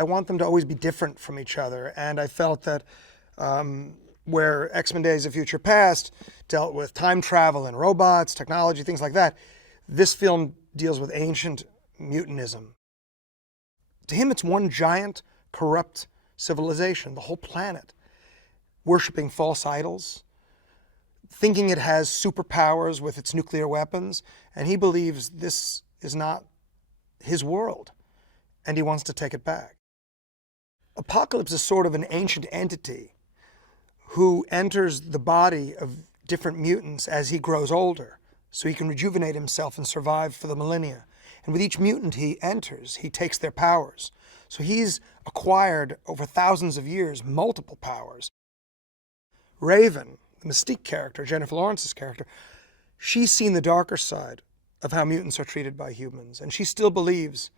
I want them to always be different from each other. And I felt that where X-Men Days of Future Past dealt with time travel and robots, technology, things like that, this film deals with ancient mutantism. To him, it's one giant, corrupt civilization, the whole planet, worshiping false idols, thinking it has superpowers with its nuclear weapons, and he believes this is not his world, and he wants to take it back. Apocalypse is sort of an ancient entity who enters the body of different mutants as he grows older, so he can rejuvenate himself and survive for the millennia. And with each mutant he enters, he takes their powers. So he's acquired over thousands of years multiple powers. Raven, the Mystique character, Jennifer Lawrence's character, she's seen the darker side of how mutants are treated by humans, and she still believes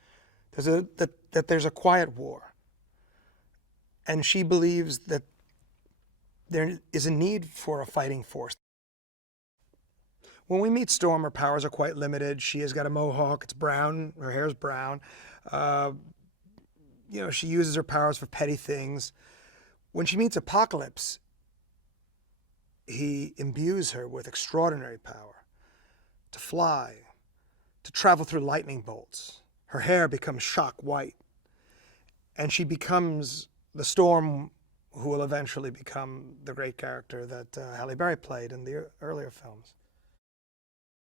that there's a quiet war. And she believes that there is a need for a fighting force. When we meet Storm, her powers are quite limited. She has got a mohawk, it's brown, her hair's brown. She uses her powers for petty things. When she meets Apocalypse, he imbues her with extraordinary power to fly, to travel through lightning bolts. Her hair becomes shock white, and she becomes the Storm who will eventually become the great character that Halle Berry played in the earlier films.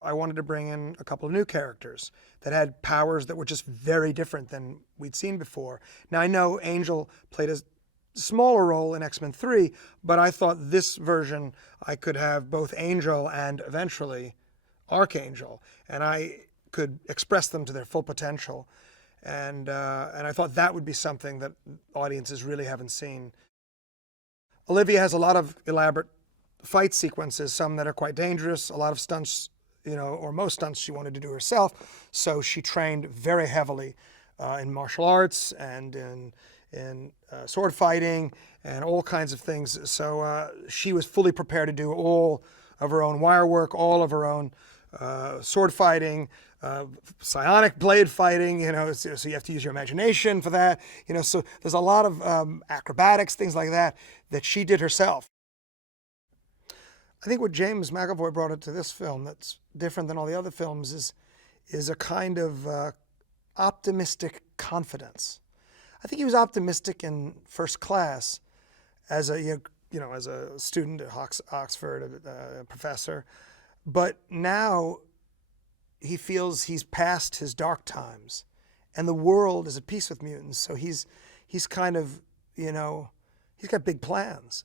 I wanted to bring in a couple of new characters that had powers that were just very different than we'd seen before. Now, I know Angel played a smaller role in X-Men 3, but I thought this version I could have both Angel and eventually Archangel, and I could express them to their full potential. And I thought that would be something that audiences really haven't seen. Olivia has a lot of elaborate fight sequences, some that are quite dangerous, a lot of stunts, or most stunts she wanted to do herself. So she trained very heavily in martial arts and in sword fighting and all kinds of things. So she was fully prepared to do all of her own wire work, all of her own sword fighting, psionic blade fighting, so you have to use your imagination for that. So there's a lot of acrobatics, things like that she did herself. I think what James McAvoy brought into this film that's different than all the other films is a kind of optimistic confidence. I think he was optimistic in First Class as a as a student at Oxford, a professor, but now he feels he's past his dark times, and the world is at peace with mutants. So he's kind of he's got big plans.